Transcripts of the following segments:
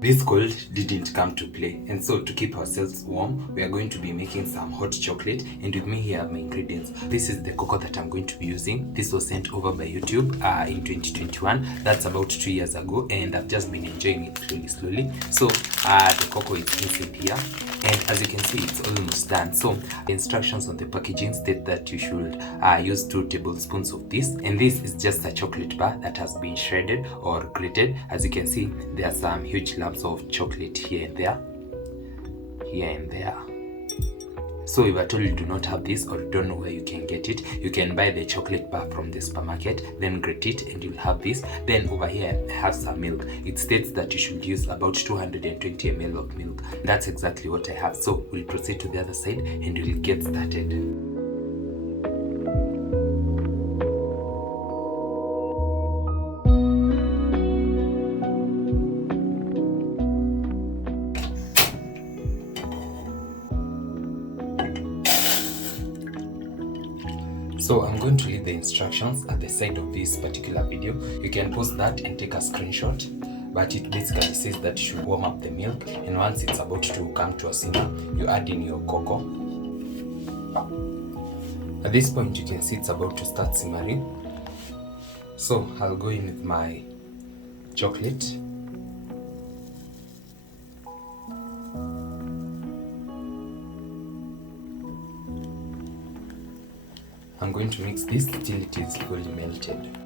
This cold didn't come to play, and so to keep ourselves warm, we are going to be making some hot chocolate, and with me here are my ingredients. This is the cocoa that I'm going to be using. This was sent over by YouTube in 2021. That's about 2 years ago, and I've just been enjoying it slowly. So the cocoa is inside here, and as you can see, it's almost done. So the instructions on the packaging state that you should use 2 tablespoons of this, and this is just a chocolate bar that has been shredded or grated. As you can see, there are some huge lumps of chocolate here and there. So if at all you do not have this or you don't know where you can get it, you can buy the chocolate bar from the supermarket, then grate it and you'll have this. Then over here I have some milk. It states that you should use about 220 ml of milk. That's exactly what I have. So we'll proceed to the other side and we'll get started. So I'm going to leave the instructions at the side of this particular video. You can pause that and take a screenshot, but it basically says that you should warm up the milk, and once it's about to come to a simmer, you add in your cocoa. At this point you can see it's about to start simmering. So I'll go in with my chocolate. I'm going to mix this till it is fully melted.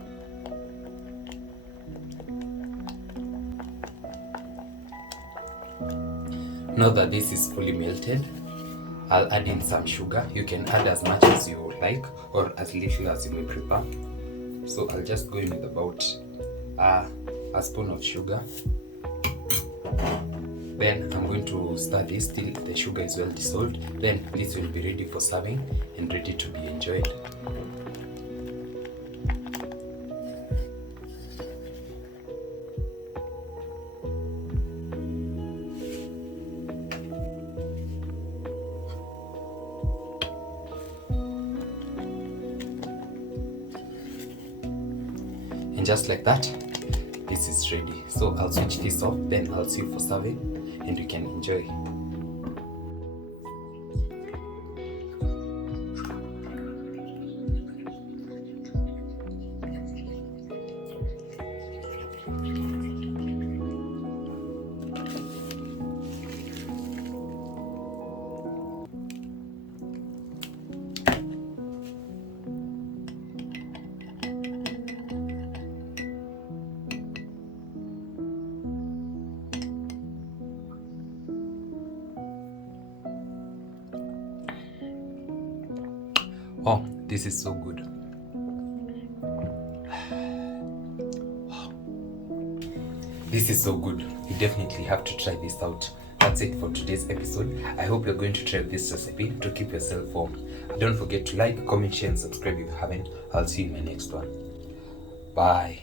Now that this is fully melted, I'll add in some sugar. You can add as much as you like or as little as you may prefer. So I'll just go in with about a spoon of sugar. Then I'm going to stir this till the sugar is well dissolved. Then this will be ready for serving and ready to be enjoyed. And just like that, this is ready. So I'll switch this off, then I'll see you for serving and you can enjoy. Oh, this is so good. This is so good. You definitely have to try this out. That's it for today's episode. I hope you're going to try this recipe to keep yourself warm. Don't forget to like, comment, share, and subscribe if you haven't. I'll see you in my next one. Bye.